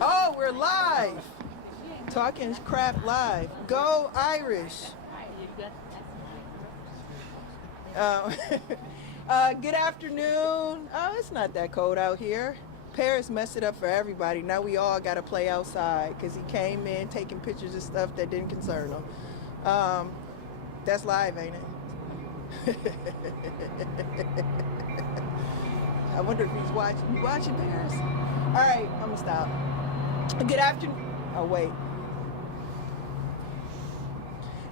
Oh, we're live. Talking crap live. Go Irish. Good afternoon. Oh, it's not that cold out here. Paris messed it up for everybody. Now we all got to play outside because he came in taking pictures of stuff that didn't concern him. That's live, ain't it? I wonder if he's watching. You watching, Paris? All right, I'm gonna stop. Good afternoon. Oh, wait.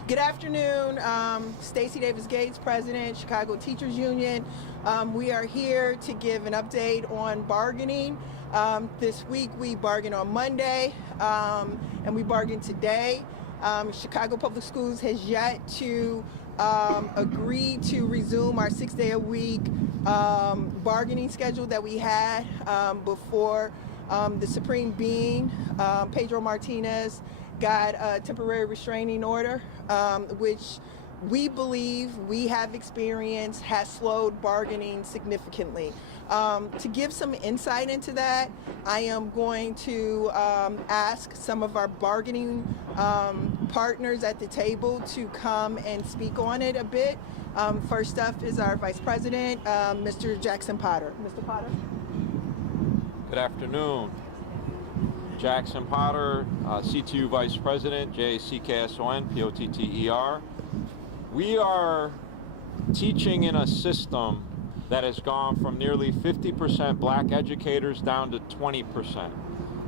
Good afternoon, Stacey Davis Gates, President, Chicago Teachers Union. We are here to give an update on bargaining. This week we bargained on Monday, and we bargained today. Chicago Public Schools has yet to agree to resume our 6-day-a-week bargaining schedule that we had before the Supreme Being, Pedro Martinez, got a temporary restraining order, which we believe, we have experience, has slowed bargaining significantly. To give some insight into that, I am going to ask some of our bargaining partners at the table to come and speak on it a bit. First up is our Vice President, Mr. Jackson Potter. Mr. Potter? Good afternoon. Jackson Potter, CTU Vice President, JCKSON, POTTER. We are teaching in a system that has gone from nearly 50% black educators down to 20%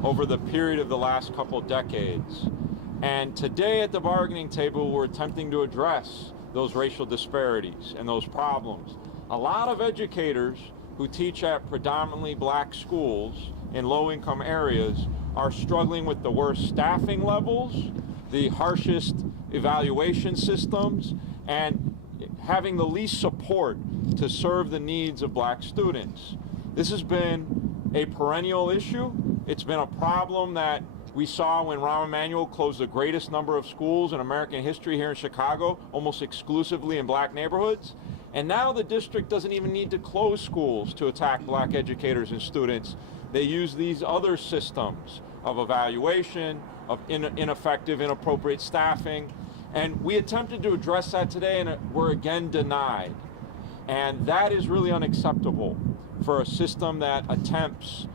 over the period of the last couple decades. And today at the bargaining table, we're attempting to address those racial disparities and those problems. A lot of educators who teach at predominantly black schools in low-income areas are struggling with the worst staffing levels, the harshest evaluation systems, and having the least support to serve the needs of black students. This has been a perennial issue. It's been a problem that we saw when Rahm Emanuel closed the greatest number of schools in American history here in Chicago, almost exclusively in black neighborhoods. And now the district doesn't even need to close schools to attack black educators and students. They use these other systems of evaluation, of ineffective, inappropriate staffing. And we attempted to address that today and were again denied. And that is really unacceptable for a system that attempts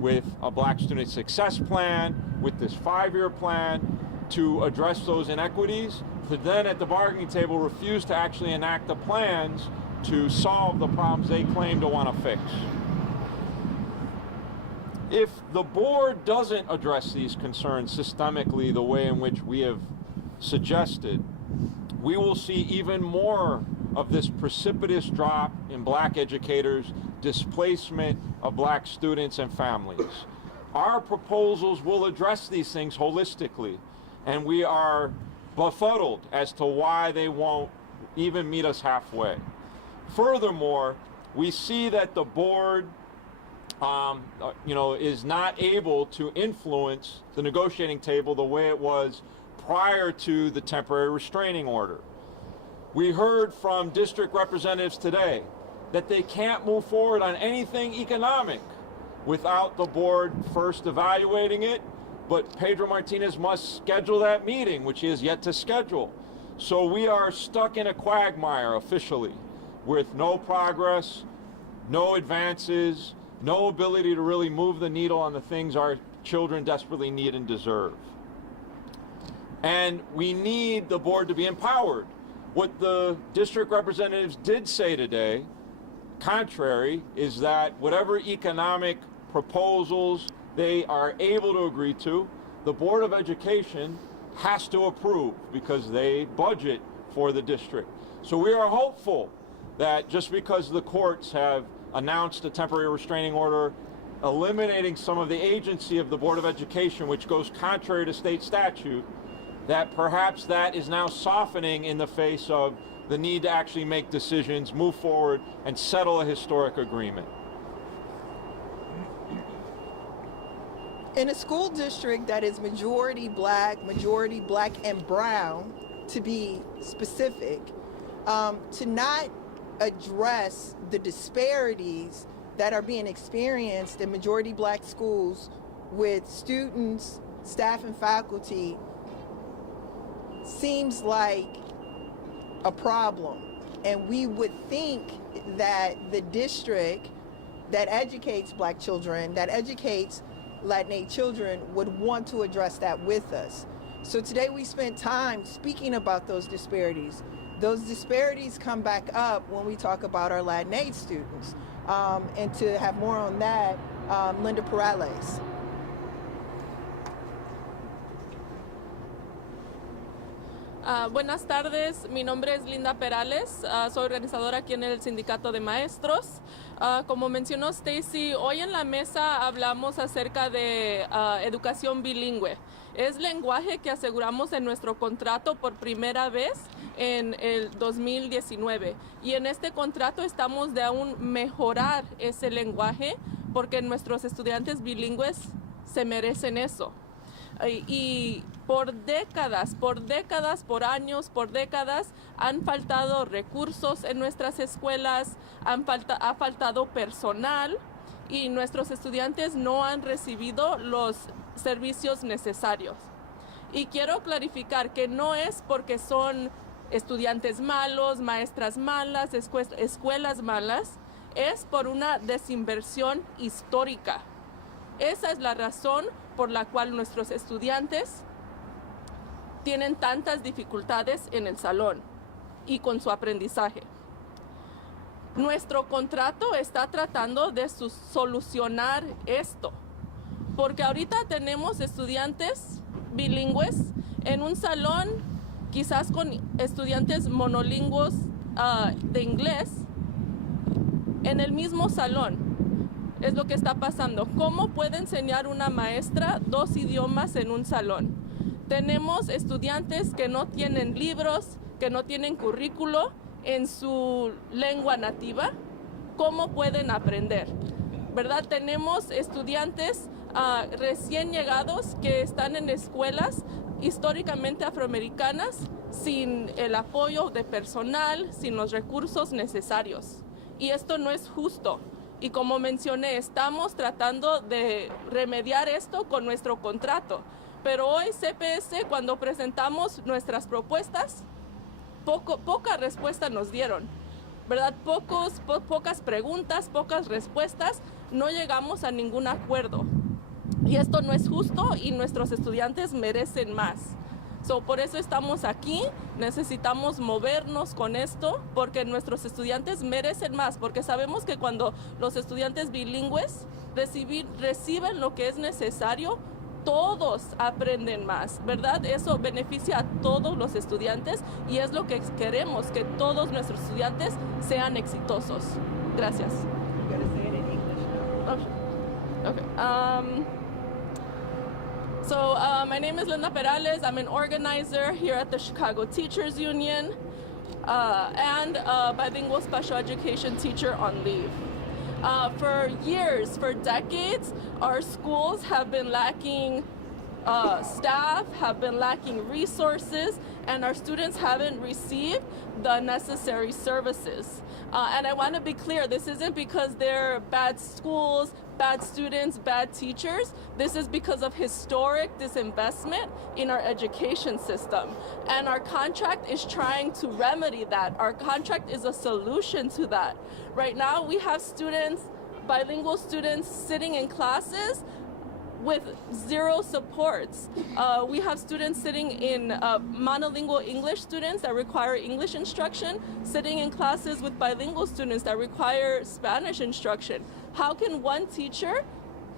with a black student success plan, with this 5-year plan, to address those inequities, to then at the bargaining table refuse to actually enact the plans to solve the problems they claim to want to fix. If the board doesn't address these concerns systemically the way in which we have suggested, we will see even more of this precipitous drop in black educators, displacement of black students and families. Our proposals will address these things holistically, and we are befuddled as to why they won't even meet us halfway. Furthermore, we see that the board is not able to influence the negotiating table the way it was prior to the temporary restraining order. We heard from district representatives today that they can't move forward on anything economic without the board first evaluating it, but Pedro Martinez must schedule that meeting, which he has yet to schedule. So we are stuck in a quagmire officially with no progress, no advances, no ability to really move the needle on the things our children desperately need and deserve. And we need the board to be empowered. What the district representatives did say today, contrary, is that whatever economic proposals they are able to agree to, the Board of Education has to approve because they budget for the district. So we are hopeful that just because the courts have announced a temporary restraining order eliminating some of the agency of the Board of Education, which goes contrary to state statute, that perhaps that is now softening in the face of the need to actually make decisions, move forward, and settle a historic agreement. In a school district that is majority black and brown, to be specific, to not address the disparities that are being experienced in majority black schools with students, staff, and faculty seems like a problem. And we would think that the district that educates black children, that educates Latinx children, would want to address that with us. So today we spent time speaking about those disparities. Those disparities come back up when we talk about our Latinx students. And to have more on that, Linda Perales. Buenas tardes, mi nombre es Linda Perales, soy organizadora aquí en el Sindicato de Maestros. Como mencionó Stacy, hoy en la mesa hablamos acerca de educación bilingüe. Es lenguaje que aseguramos en nuestro contrato por primera vez en el 2019. Y en este contrato estamos de aún mejorar ese lenguaje porque nuestros estudiantes bilingües se merecen eso. Y por décadas, por años, por décadas, han faltado recursos en nuestras escuelas, ha faltado personal y nuestros estudiantes no han recibido los servicios necesarios. Y quiero clarificar que no es porque son estudiantes malos, maestras malas, escuelas malas, es por una desinversión histórica. Esa es la razón por la cual nuestros estudiantes tienen tantas dificultades en el salón y con su aprendizaje. Nuestro contrato está tratando de solucionar esto, porque ahorita tenemos estudiantes bilingües en un salón, quizás con estudiantes monolingües de inglés, en el mismo salón. Es lo que está pasando. ¿Cómo puede enseñar una maestra 2 idiomas en un salón? Tenemos estudiantes que no tienen libros, que no tienen currículo en su lengua nativa. ¿Cómo pueden aprender? ¿Verdad? Tenemos estudiantes recién llegados que están en escuelas históricamente afroamericanas sin el apoyo de personal, sin los recursos necesarios. Y esto no es justo. Y como mencioné, estamos tratando de remediar esto con nuestro contrato. Pero hoy CPS, cuando presentamos nuestras propuestas, poca respuesta nos dieron, ¿verdad? Pocas preguntas, pocas respuestas, no llegamos a ningún acuerdo. Y esto no es justo y nuestros estudiantes merecen más. Por eso estamos aquí, necesitamos movernos con esto, porque nuestros estudiantes merecen más, porque sabemos que cuando los estudiantes bilingües reciben lo que es necesario, todos aprenden más, ¿verdad? Eso beneficia a todos los estudiantes y es lo que queremos, que todos nuestros estudiantes sean exitosos. Gracias. You gotta say it in English now. Okay. My name is Linda Perales. I'm an organizer here at the Chicago Teachers Union and a bilingual special education teacher on leave. For years, for decades, our schools have been lacking staff, have been lacking resources, and our students haven't received the necessary services. And I want to be clear, this isn't because they're bad schools, bad students, bad teachers. This is because of historic disinvestment in our education system. And our contract is trying to remedy that. Our contract is a solution to that. Right now, we have students, bilingual students, sitting in classes with zero supports. We have students sitting in monolingual English students that require English instruction, sitting in classes with bilingual students that require Spanish instruction. How can one teacher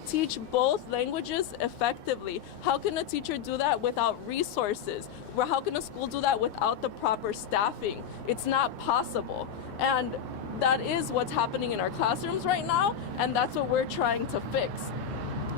teach both languages effectively? How can a teacher do that without resources? How can a school do that without the proper staffing? It's not possible. And that is what's happening in our classrooms right now, and that's what we're trying to fix.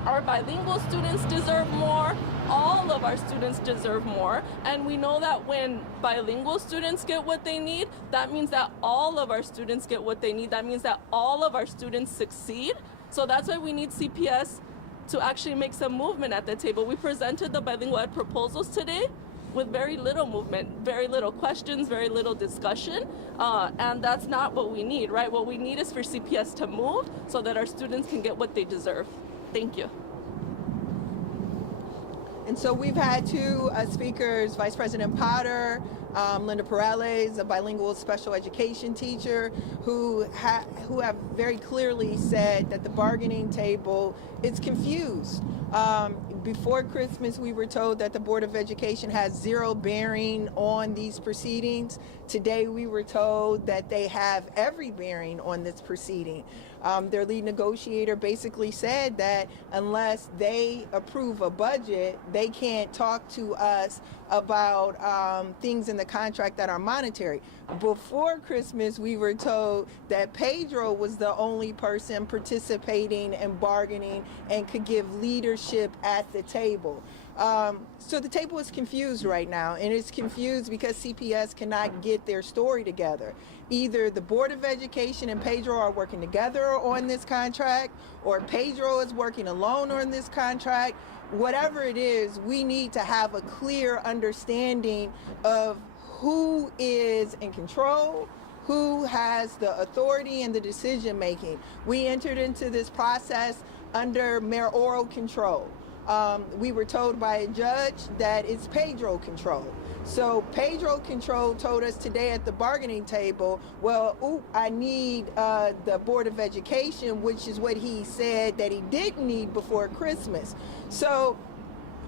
Our bilingual students deserve more. All of our students deserve more. And we know that when bilingual students get what they need, that means that all of our students get what they need. That means that all of our students succeed. So that's why we need CPS to actually make some movement at the table. We presented the bilingual ed proposals today with very little movement, very little questions, very little discussion, and that's not what we need, right? What we need is for CPS to move so that our students can get what they deserve. Thank you. And so we've had two speakers, Vice President Potter, Linda Perales, a bilingual special education teacher, who have very clearly said that the bargaining table is confused. Before Christmas, we were told that the Board of Education has zero bearing on these proceedings. Today, we were told that they have every bearing on this proceeding. Their lead negotiator basically said that unless they approve a budget, they can't talk to us about things in the contract that are monetary. Before Christmas, we were told that Pedro was the only person participating and bargaining and could give leadership at the table. So the table is confused right now, and it's confused because CPS cannot get their story together. Either the Board of Education and Pedro are working together on this contract, or Pedro is working alone on this contract. Whatever it is, we need to have a clear understanding of who is in control, who has the authority and the decision making. We entered into this process under mayoral control. We were told by a judge that it's Pedro control. So Pedro control told us today at the bargaining table, well, I need the Board of Education, which is what he said that he didn't need before Christmas. So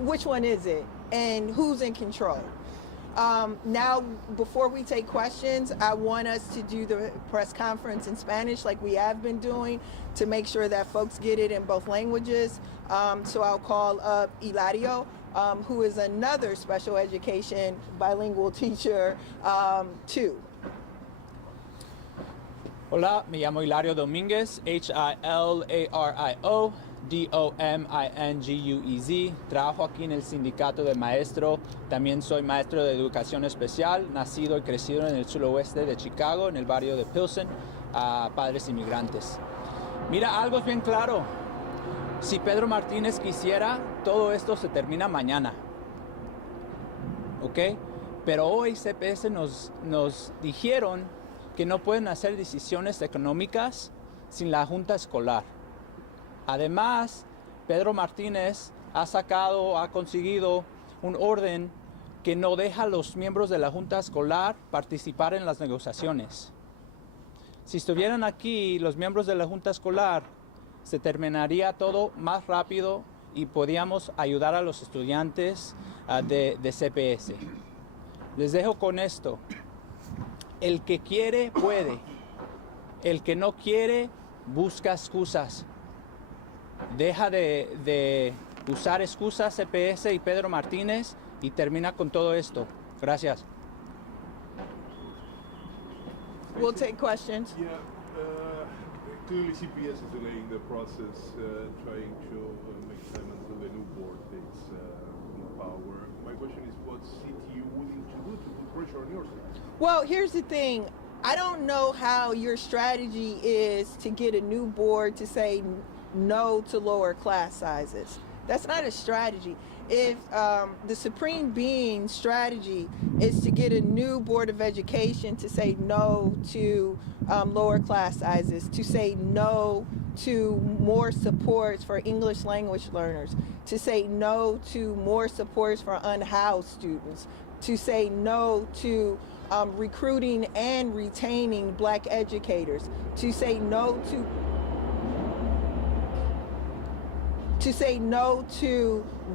which one is it, and who's in control? Now, before we take questions, I want us to do the press conference in Spanish like we have been doing to make sure that folks get it in both languages. So I'll call up Hilario, who is another special education bilingual teacher, too. Hola, me llamo Hilario Domínguez, Hilario-Dominguez. Trabajo aquí en el sindicato de maestro. También soy maestro de educación especial, nacido y crecido en el suroeste de Chicago, en el barrio de Pilsen, a padres inmigrantes. Mira, algo es bien claro. Si Pedro Martínez quisiera, todo esto se termina mañana. ¿Ok? Pero hoy CPS nos dijeron que no pueden hacer decisiones económicas sin la junta escolar. Además, Pedro Martínez ha conseguido un orden que no deja a los miembros de la junta escolar participar en las negociaciones. Si estuvieran aquí los miembros de la junta escolar, se terminaría todo más rápido y podíamos ayudar a los estudiantes de CPS. Les dejo con esto. El que quiere, puede. El que no quiere, busca excusas. Deja de usar excusas CPS y Pedro Martínez y termina con todo esto. Gracias. We'll take questions. Yeah, clearly CPS is delaying the process, trying to make time until the new board takes in power. My question is, what's CTU willing to do to put pressure on your side? Well, here's the thing. I don't know how your strategy is to get a new board to say no to lower class sizes. That's not a strategy. If the supreme being strategy is to get a new Board of Education to say no to lower class sizes, to say no to more supports for English language learners, to say no to more supports for unhoused students, to say no to recruiting and retaining Black educators, to say no to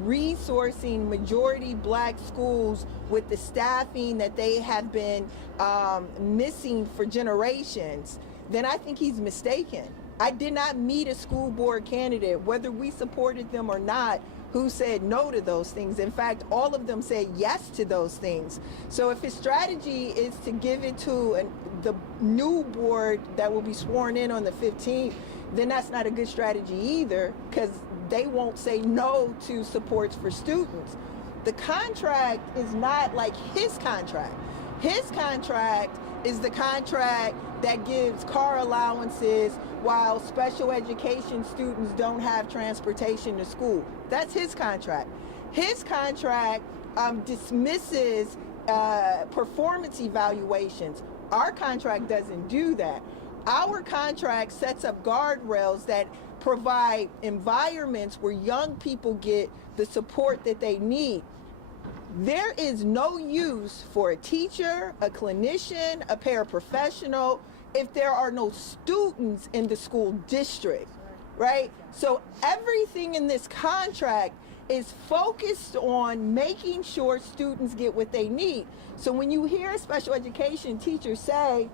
resourcing majority Black schools with the staffing that they have been missing for generations, then I think he's mistaken. I did not meet a school board candidate, whether we supported them or not, who said no to those things. In fact, all of them said yes to those things. So if his strategy is to give it to the new board that will be sworn in on the 15th, then that's not a good strategy either, because they won't say no to supports for students. The contract is not like his contract. His contract is the contract that gives car allowances while special education students don't have transportation to school. That's his contract. His contract dismisses performance evaluations. Our contract doesn't do that. Our contract sets up guardrails that provide environments where young people get the support that they need. There is no use for a teacher, a clinician, a paraprofessional if there are no students in the school district, right? So everything in this contract is focused on making sure students get what they need. So when you hear a special education teacher say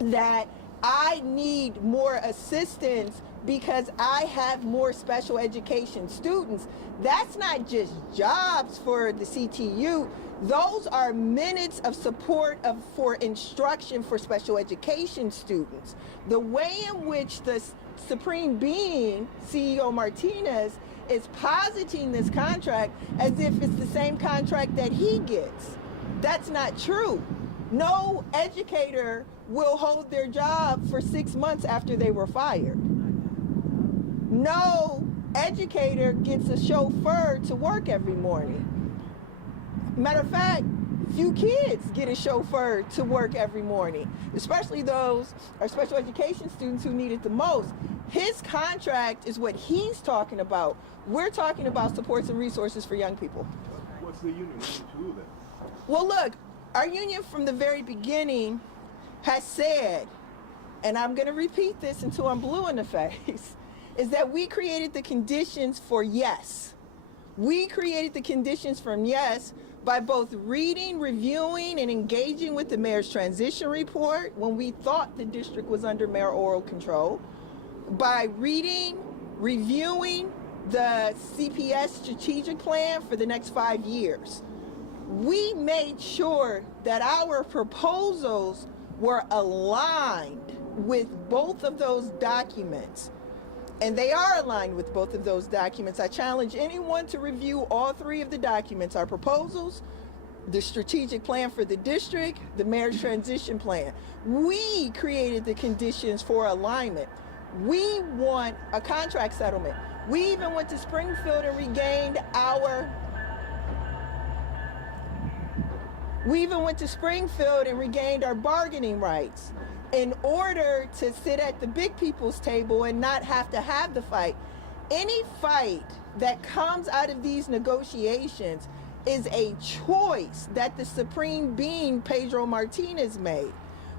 that I need more assistance because I have more special education students, that's not just jobs for the CTU. Those are minutes of support for instruction for special education students. The way in which the Supreme Being, CEO Martinez, is positing this contract as if it's the same contract that he gets. That's not true. No educator will hold their job for 6 months after they were fired. No educator gets a chauffeur to work every morning. Matter of fact, few kids get a chauffeur to work every morning, especially those are special education students who need it the most. His contract is what he's talking about. We're talking about supports and resources for young people. What's the union going to do then? Well, look, our union from the very beginning has said, and I'm going to repeat this until I'm blue in the face, is that we created the conditions for yes. We created the conditions from yes by both reading, reviewing, and engaging with the mayor's transition report when we thought the district was under mayoral control, by reading, reviewing the CPS strategic plan for the next 5 years. We made sure that our proposals were aligned with both of those documents. And they are aligned with both of those documents. I challenge anyone to review all 3 of the documents, our proposals, the strategic plan for the district, the mayor's transition plan. We created the conditions for alignment. We want a contract settlement. We even went to Springfield and regained our bargaining rights in order to sit at the big people's table and not have to have the fight. Any fight that comes out of these negotiations is a choice that the Supreme Being, Pedro Martinez, made.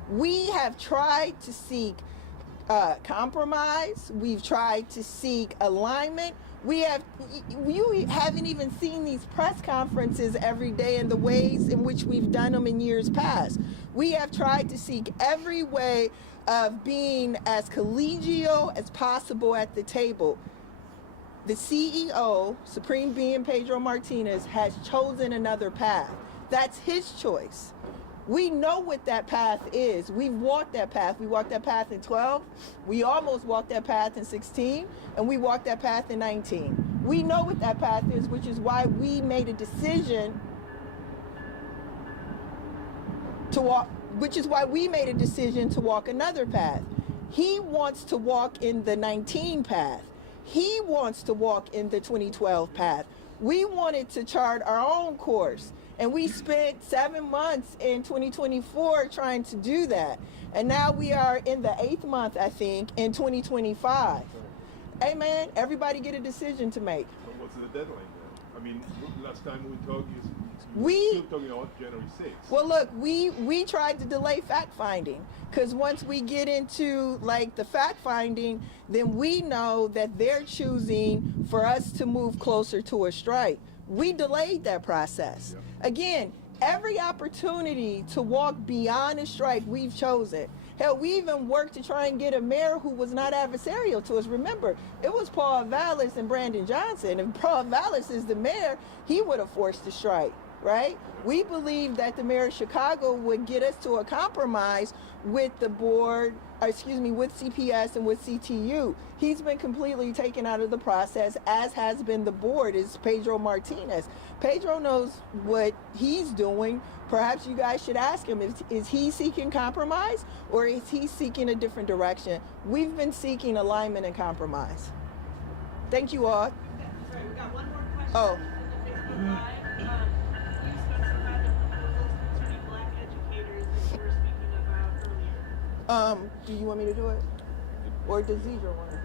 We have tried to seek compromise. We've tried to seek alignment. You haven't even seen these press conferences every day in the ways in which we've done them in years past. We have tried to seek every way of being as collegial as possible at the table. The CEO, Supreme Being Pedro Martinez, has chosen another path. That's his choice. We know what that path is. We've walked that path. We walked that path in 12. We almost walked that path in 16, and we walked that path in 19. We know what that path is, which is why we made a decision to walk, another path. He wants to walk in the 19 path. He wants to walk in the 2012 path. We wanted to chart our own course. And we spent 7 months in 2024 trying to do that. And now we are in the 8th month, I think, in 2025. Hey, man, everybody get a decision to make. So what's the deadline then? I mean, last time we talked, We- still talking about January 6th. Well, look, we tried to delay fact-finding because once we get into, like, the fact-finding, then we know that they're choosing for us to move closer to a strike. We delayed that process. Yeah. Again, every opportunity to walk beyond a strike, we've chosen. Hell, we even worked to try and get a mayor who was not adversarial to us. Remember, it was Paul Vallis and Brandon Johnson. If Paul Vallis is the mayor, he would have forced the strike, right? We believe that the mayor of Chicago would get us to a compromise with the board, with CPS and with CTU. He's been completely taken out of the process, as has been the board, is Pedro Martinez. Pedro knows what he's doing. Perhaps you guys should ask him, is he seeking compromise or is he seeking a different direction? We've been seeking alignment and compromise. Thank you all. Sorry, we got one more question. Oh. from the Facebook Live. Do you want me to do it? Or does Zedra want to do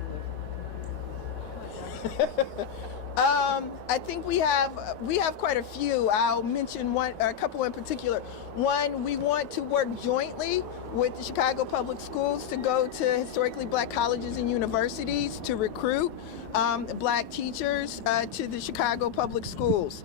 it? I think we have quite a few. I'll mention a couple in particular. One, we want to work jointly with the Chicago Public Schools to go to historically black colleges and universities to recruit black teachers to the Chicago Public Schools.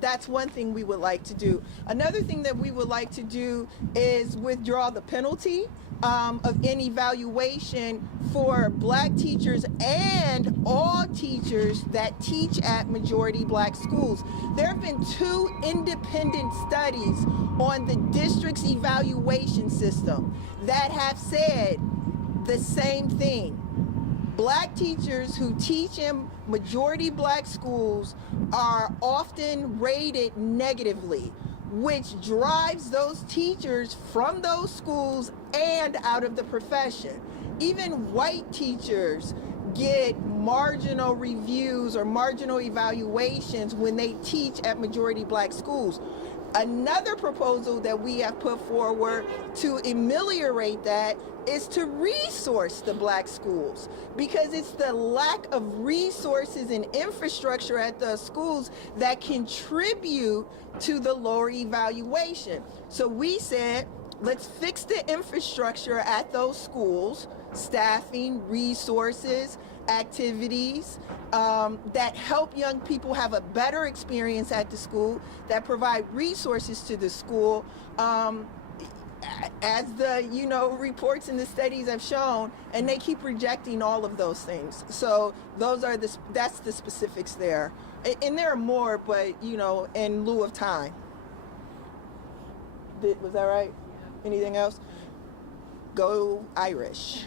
That's one thing we would like to do. Another thing that we would like to do is withdraw the penalty of any evaluation for black teachers and all teachers that teach at majority black schools. There have been 2 independent studies on the district's evaluation system that have said the same thing. Black teachers who teach in majority black schools are often rated negatively, which drives those teachers from those schools and out of the profession. Even white teachers get marginal reviews or marginal evaluations when they teach at majority black schools. Another proposal that we have put forward to ameliorate that is to resource the black schools, because it's the lack of resources and infrastructure at the schools that contribute to the lower evaluation. So we said, let's fix the infrastructure at those schools, staffing, resources, activities that help young people have a better experience at the school, that provide resources to the school. As the reports and the studies have shown, and they keep rejecting all of those things. So that's the specifics there, and there are more, but in lieu of time. Was that right? Anything else? Go Irish.